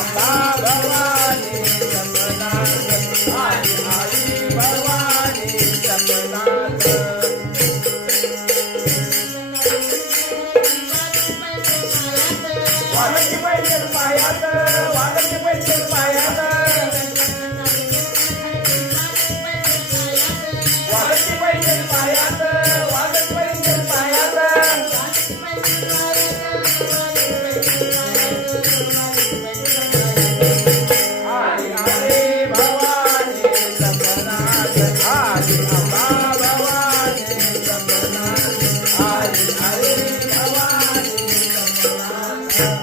अंबा भवानी जगन्नाथ आदि आई भवानी जगन्नाथ वाघाची पैठण पायात वाघाची पैठण पायात वाघाची पैठण पायात वाघाची पैठण पायात आदि आई भवानी जगन्नाथ आदि अंबा भवानी जगन्नाथ आदि आई भवानी जगन्नाथ